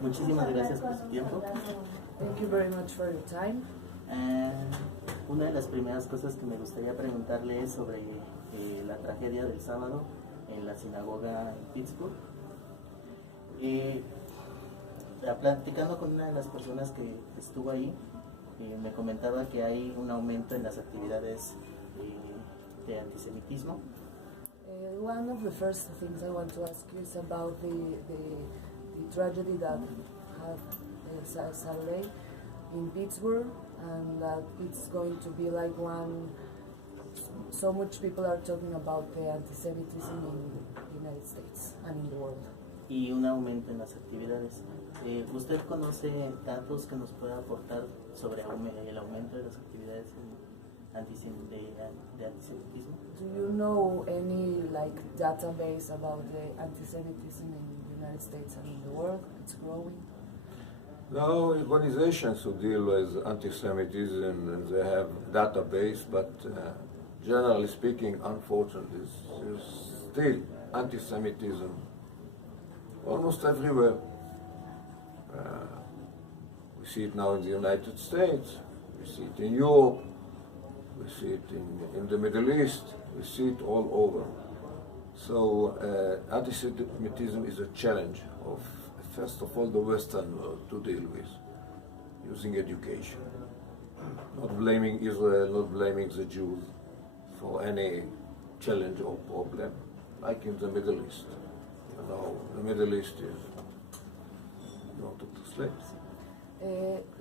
Muchísimas gracias por su tiempo. Thank you very much for your time. Una de las primeras cosas que me gustaría preguntarle es sobre la tragedia del sábado en la sinagoga en Pittsburgh. Platicando con una de las personas que estuvo ahí, me comentaba que hay un aumento en las actividades de antisemitismo. One of the first things I want to ask you is about the tragedy that happened Saturday in Pittsburgh, and that it's going to be like so much people are talking about the antisemitism in the United States and in the world. Y un aumento en las actividades. ¿Usted conoce datos que nos pueda aportar sobre el aumento de las actividades de antisemitismo? Do you know any database about the antisemitism in the United States and in the world? It's growing. There are organizations who deal with anti-Semitism and they have database, but generally speaking, unfortunately, there's still anti-Semitism almost everywhere. We see it now in the United States, we see it in Europe, we see it in the Middle East, we see it all over. So anti-Semitism is a challenge of, first of all, the Western world to deal with, using education, not blaming Israel, not blaming the Jews for any challenge or problem, like in the Middle East. You know, the Middle East is not to slaves.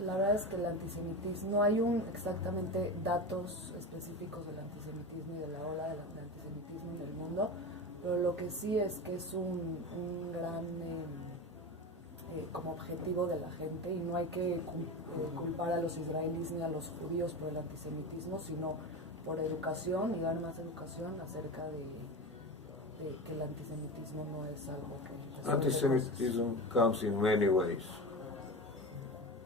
La verdad es que el antisemitismo, no hay exactamente datos específicos del antisemitismo y de la ola del antisemitismo en el mundo, pero lo que sí es que es un gran como objetivo de la gente, y no hay que culpar a los israelíes ni a los judíos por el antisemitismo, sino por educación y dar más educación acerca de que el antisemitismo no es algo que... Antisemitism comes in many ways.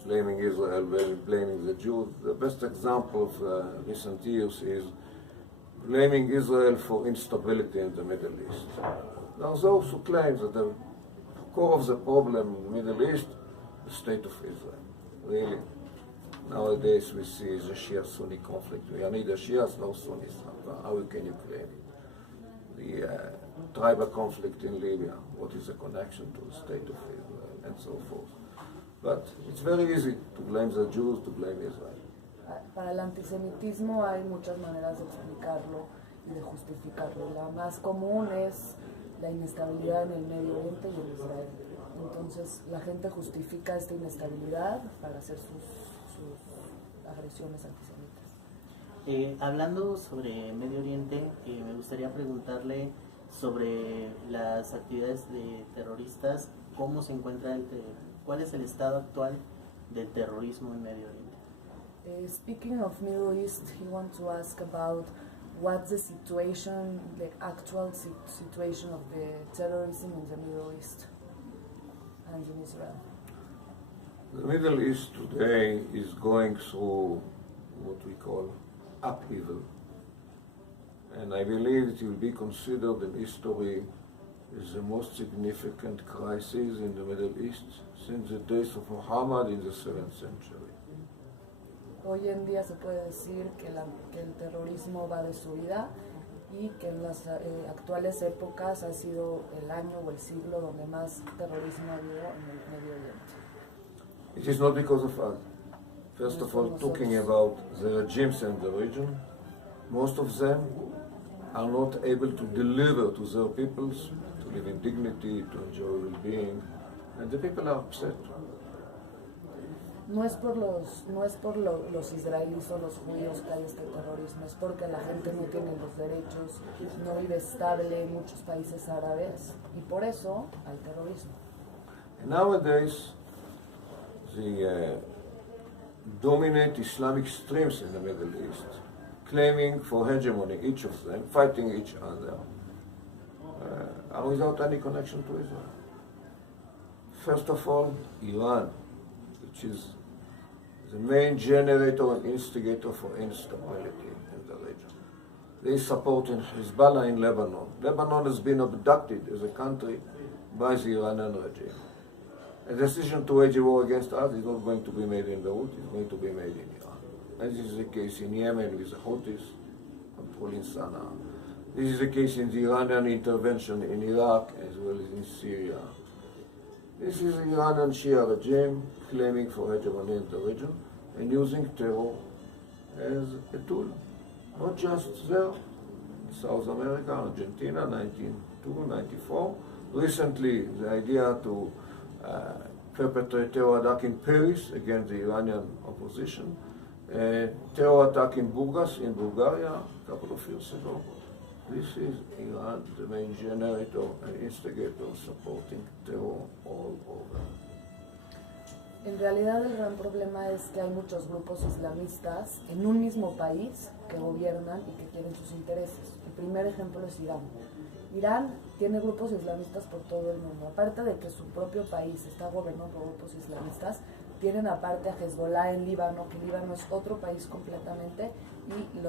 Blaming Israel, blaming the Jews. The best example of recent years is blaming Israel for instability in the Middle East. There are those who claim that the core of the problem in the Middle East, the state of Israel. Really, nowadays we see the Shia-Sunni conflict. We are neither Shias nor Sunnis. How can you claim it? The tribal conflict in Libya, what is the connection to the state of Israel, and so forth. But it's very easy to blame the Jews, to blame Israel. Para el antisemitismo hay muchas maneras de explicarlo y de justificarlo. La más común es la inestabilidad en el Medio Oriente y en Israel. Entonces la gente justifica esta inestabilidad para hacer sus agresiones antisemitas. Hablando sobre Medio Oriente, me gustaría preguntarle sobre las actividades de terroristas, cómo se encuentra ¿cuál es el estado actual del terrorismo en Medio Oriente? Speaking of Middle East, he wants to ask about what's the situation, the actual situation of the terrorism in the Middle East and in Israel. The Middle East today is going through what we call upheaval, and I believe it will be considered in history as the most significant crisis in the Middle East since the days of Muhammad in the 7th century. Hoy en día se puede decir que el terrorismo va de subida y que en las actuales épocas ha sido el año o el siglo donde más terrorismo ha habido en el Medio Oriente. It is not because of us. First of all, talking about the regimes in the region, most of them are not able to deliver to their peoples, to live in dignity, to enjoy well-being, and the people are upset. No es por los israelíes o los judíos que hay este terrorismo, es porque la gente no tiene los derechos, no vive estable en muchos países árabes, y por eso hay terrorismo. And nowadays, the dominant Islamic streams in the Middle East, claiming for hegemony, each of them, fighting each other, are without any connection to Israel. First of all, Iran, which is the main generator and instigator for instability in the region. They support Hezbollah in Lebanon. Lebanon has been abducted as a country by the Iranian regime. a decision to wage a war against us is not going to be made in Beirut, it's going to be made in Iran. And this is the case in Yemen with the Houthis controlling Sana'a. This is the case in the Iranian intervention in Iraq as well as in Syria. This is the Iranian Shia regime claiming for hegemony in the region and using terror as a tool. Not just there, South America, Argentina, 1992, 94. Recently, the idea to perpetrate terror attack in Paris against the Iranian opposition, terror attack in Burgas in Bulgaria a couple of years ago. This is Iran, the main generator and instigator supporting terror all over. En realidad el gran problema es que hay muchos grupos islamistas en un mismo país que gobiernan y que quieren sus intereses. El primer ejemplo es Irán. Irán tiene grupos islamistas por todo el mundo. Aparte de que su propio país está gobernado por grupos islamistas, tienen aparte a Hezbollah en Líbano, que Líbano es otro país completamente y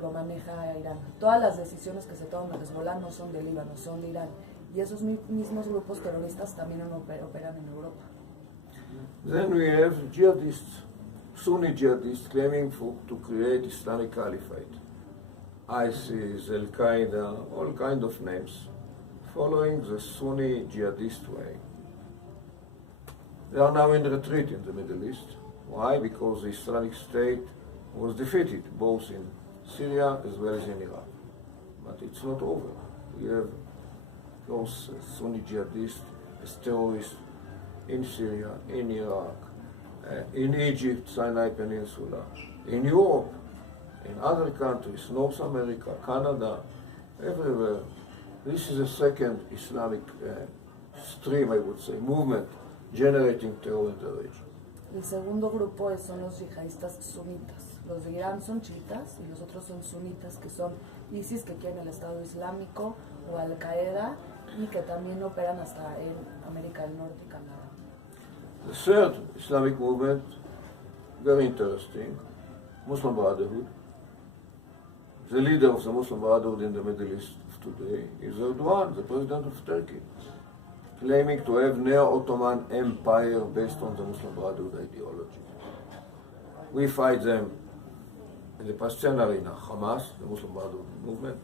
lo maneja Irán. Todas las decisiones que se toman en Hezbollah no son de Líbano, son de Irán. Y esos mismos grupos terroristas también operan en Europa. Then we have jihadists, Sunni jihadists claiming to create Islamic Caliphate. ISIS, Al-Qaeda, all kind of names, following the Sunni jihadist way. They are now in retreat in the Middle East. Why? Because the Islamic State was defeated, both in Syria as well as in Iraq. But it's not over. We have those Sunni jihadists as terrorists in Syria, in Iraq, in Egypt, Sinai Peninsula, in Europe, in other countries, North America, Canada, everywhere. This is a second Islamic stream, I would say, movement generating terror in the region. El segundo grupo son los yihadistas sunitas. Los de Irán son chiitas y los otros son sunitas, que son ISIS, que quieren el Estado Islámico, o Al-Qaeda, y que también operan hasta en América del Norte y Canadá. The third Islamic movement, very interesting, Muslim Brotherhood. The leader of the Muslim Brotherhood in the Middle East of today is Erdogan, the president of Turkey, claiming to have neo-Ottoman empire based on the Muslim Brotherhood ideology. We fight them in the Palestinian arena, Hamas, the Muslim Brotherhood movement.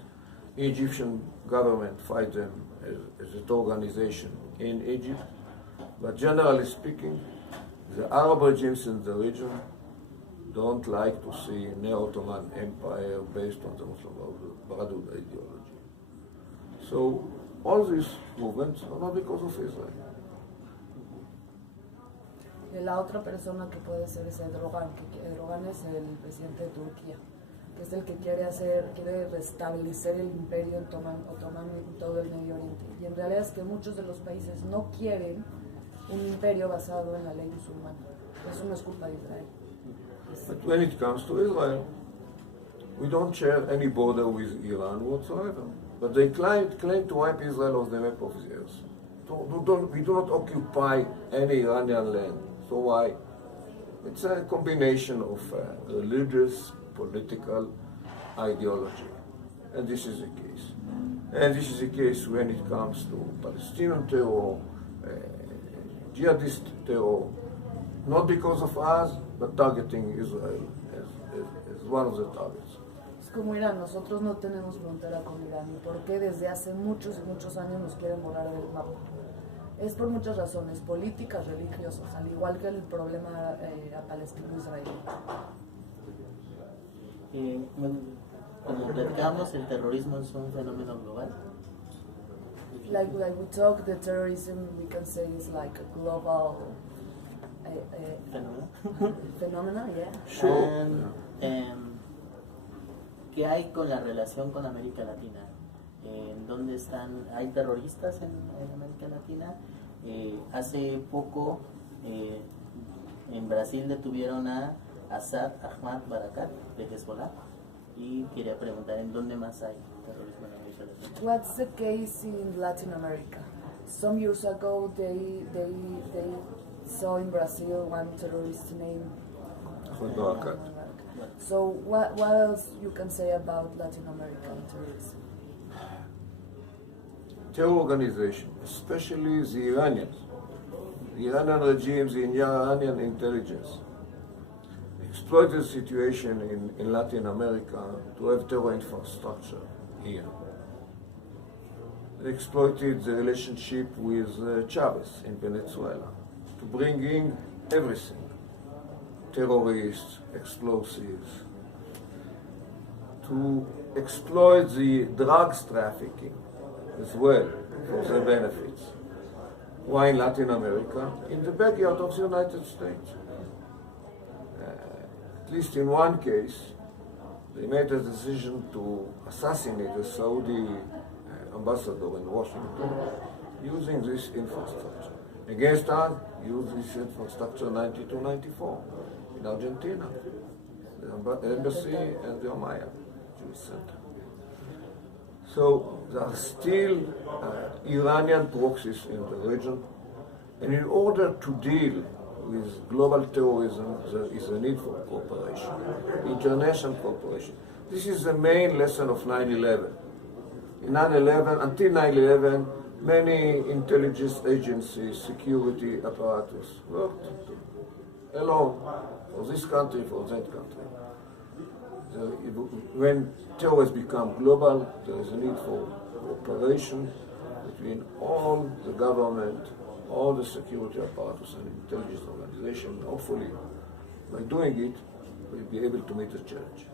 The Egyptian government fights them as an organization in Egypt. But generally speaking, the Arab regimes in the region don't like to see a neo-Ottoman empire based on the Muslim Brotherhood ideology. So all these movements are not because of Israel. Y la otra persona que puede ser es Erdogan, que Erdogan es el presidente de Turquía, que es el que quiere restablecer el imperio otomano en todo el Medio Oriente. Y en realidad es que muchos de los países no quieren un imperio basado en la ley musulmana. Eso no es culpa de Israel. But when it comes to Israel, we don't share any border with Iran whatsoever. But they claim to wipe Israel off the map of the earth. We do not occupy any Iranian land. So why? It's a combination of religious, political ideology. And this is the case. And this is the case when it comes to Palestinian terror, jihadist terror, not because of us, but targeting Israel as one of the targets. Es como Irán, nosotros no tenemos frontera con Irán. ¿Y por qué desde hace muchos y muchos años nos quieren borrar del mapa? Es por muchas razones políticas, religiosas, al igual que el problema palestino-israelí. Como platicamos, el terrorismo es un fenómeno global. Like we talk, the terrorism we can say is like a global phenomenon, yeah. Sure. ¿Qué hay con la relación con América Latina? ¿En dónde están? ¿Hay terroristas en América Latina? Hace poco en Brasil detuvieron a Assad Ahmad Barakat de Hezbollah y quería preguntar en dónde más hay terrorismo en América Latina. What's the case in Latin America? Some years ago they saw in Brazil one terrorist named Ahmad Barakat. So what else you can say about Latin American terrorism? terror organizations, especially the Iranians, the Iranian regimes, the Iranian intelligence, exploited the situation in Latin America to have terror infrastructure here. They exploited the relationship with Chavez in Venezuela to bring in everything, terrorists, explosives, to exploit the drugs trafficking as well for their benefits. Why in Latin America? In the backyard of the United States. At least in one case, they made a decision to assassinate a Saudi ambassador in Washington using this infrastructure. Against us, used this infrastructure 92-94 in Argentina, the embassy and the Maya Jewish Center. So there are still Iranian proxies in the region, and in order to deal with global terrorism, there is a need for cooperation, international cooperation. This is the main lesson of 9/11. In 9/11, until 9/11, many intelligence agencies, security apparatus worked alone for this country, for that country. When terrorists become global, there is a need for cooperation between all the government, all the security apparatus and intelligence organizations. Hopefully, by doing it, we'll be able to meet the challenge.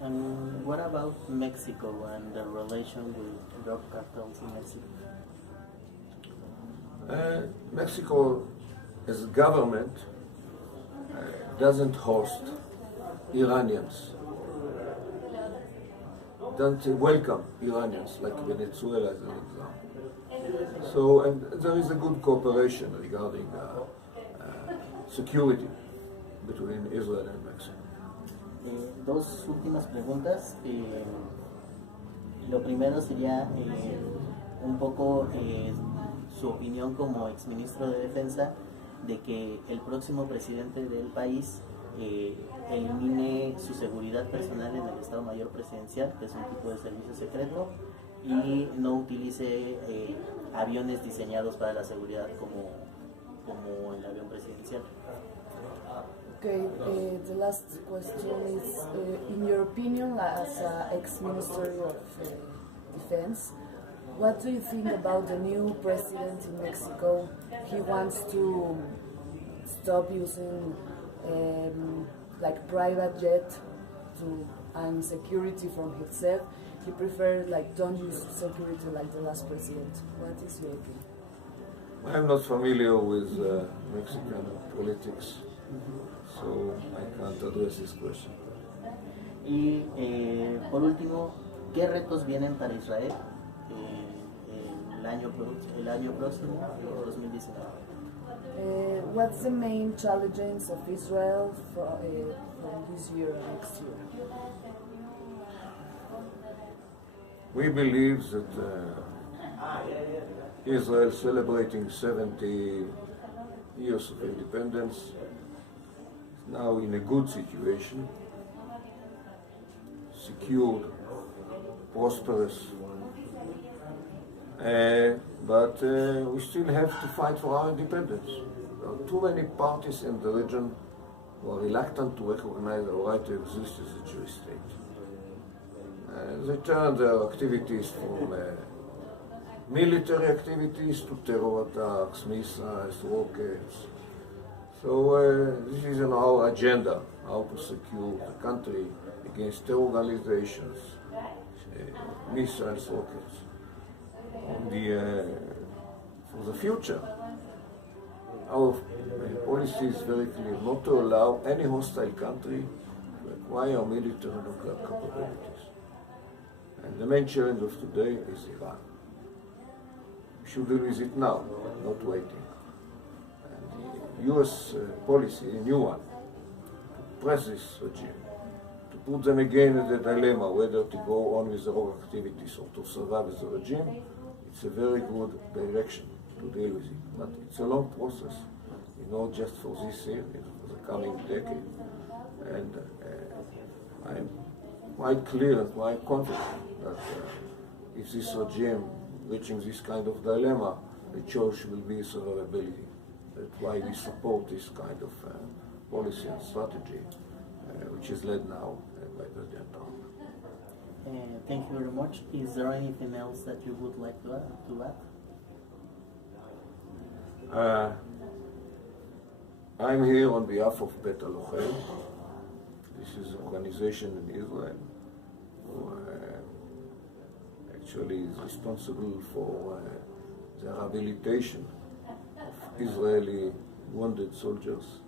And what about Mexico and the relation with drug cartels in Mexico? Mexico, as a government, doesn't host Iranians, doesn't welcome Iranians like Venezuela as an example. So, and there is a good cooperation regarding security between Israel and Mexico. Dos últimas preguntas. Lo primero sería un poco su opinión como exministro de Defensa de que el próximo presidente del país elimine su seguridad personal en el Estado Mayor Presidencial, que es un tipo de servicio secreto, y no utilice aviones diseñados para la seguridad como el avión presidencial. Okay, the last question is, in your opinion, as ex-Minister of Defense, what do you think about the new president in Mexico? He wants to stop using like private jet and security from himself. He prefers don't use security like the last president. What is your opinion? I'm not familiar with Mexican politics, so I can't address this question. Y por último, ¿qué retos vienen para Israel el año próximo, 2019? What's the main challenges of Israel from this year and next year? We believe that Israel celebrating 70 years of independence is now in a good situation, secured, prosperous, but we still have to fight for our independence. There are too many parties in the region who are reluctant to recognize our right to exist as a Jewish state. They turn their activities from military activities to terror attacks, missiles, rockets. So this is on our agenda, how to secure the country against terror organizations, missiles, rockets. For the future, our policy is very clear, not to allow any hostile country to acquire military and nuclear capabilities. And the main challenge of today is Iran. We should deal with it now, not waiting. And the US policy, a new one, to press this regime, to put them again in the dilemma whether to go on with their own activities or to survive as a regime, it's a very good direction to deal with it. But it's a long process, not just for this year, it's for the coming decade. And I'm quite clear and quite confident that if this regime reaching this kind of dilemma, the church will be survivability. That's why we support this kind of policy and strategy, which is led now by President Trump. Thank you very much. Is there anything else that you would like to add? I'm here on behalf of Bet Halochem. This is an organization in Israel who actually is responsible for the rehabilitation of Israeli wounded soldiers.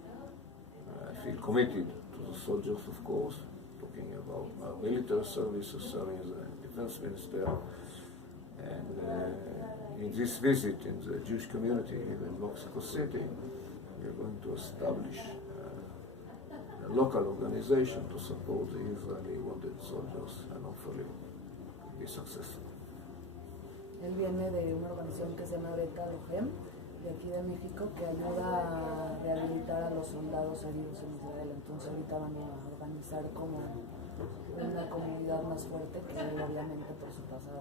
I feel committed to the soldiers, of course, talking about our military services, serving as a defense minister. And in this visit in the Jewish community in Mexico City, we are going to establish a local organization to support the Israeli wounded soldiers and hopefully be successful. Él viene de una organización que se llama Bet Halochem, de aquí de México, que ayuda a rehabilitar a los soldados heridos en Israel. Entonces ahorita van a organizar como una comunidad más fuerte que él, obviamente por su pasado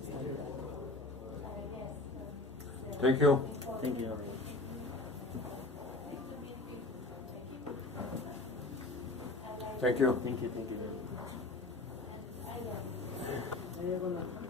está ayudando. Thank you. Thank you very much. Thank you. Thank you very much.